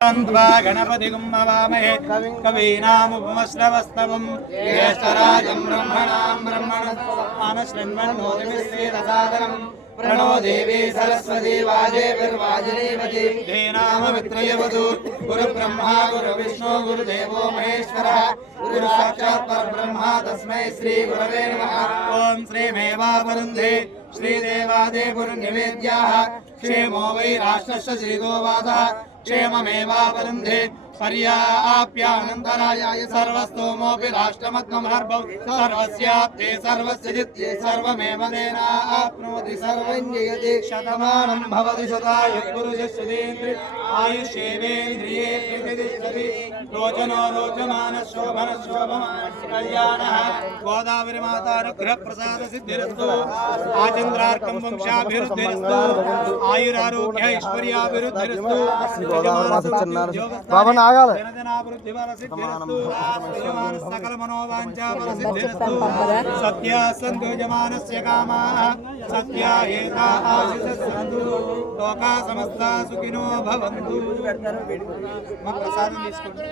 गणपतिगुं नमामहे कवीनामुपमश्रवस्तवं ज्येष्ठराजं ब्रह्मणां ब्रह्मणस्पतिं प्रणो देवी सरस्वती वाजेभिर्वाजिनीवती धेनाममित्रयवतु गुरुब्रह्मा गुरुविष्णु गुरुदेवो महेश्वरः गुरुसाक्षात् परब्रह्मा तस्मै श्रीगुरवे नमः। ॐ श्रीमेवावरुन्धे श्रीदेवादेवुर्निवेद्याः क्षेमो वै राष्ट्रस्य श्रीगोवादः क्षेममेवावरुन्धे पर्याप्यानन्तरायाय सर्वस्तोमोऽपि राष्ट्रमत्महर्भव सर्वस्याप्ते सर्वस्य जित्ये सर्वमेव तेनाप्नोति सर्वं जयते शतमानं भवति शतायुः पुरुषस्य आयुष्येवेन्द्रिये प्रतिष्ठति रोचनो रोचमानः शोभनः शोभमानः कल्याणः गोदावरी मातानुग्रह प्रसाद सिद्धिरस्तु आचन्द्रार्कं वंशाभिवृद्धिरस्तु आयुरारोग्य ऐश्वर्याभिवृद्धिरस्तु बाबा नागाल सकल मनोवांछा फलसिद्धिरस्तु सत्या सन्तु यजमानस्य कामाः सत्या एता आशिषस्सन्तु लोका समस्ता सुखिनो भवन्तु। प्रसादं తీసుకోండి।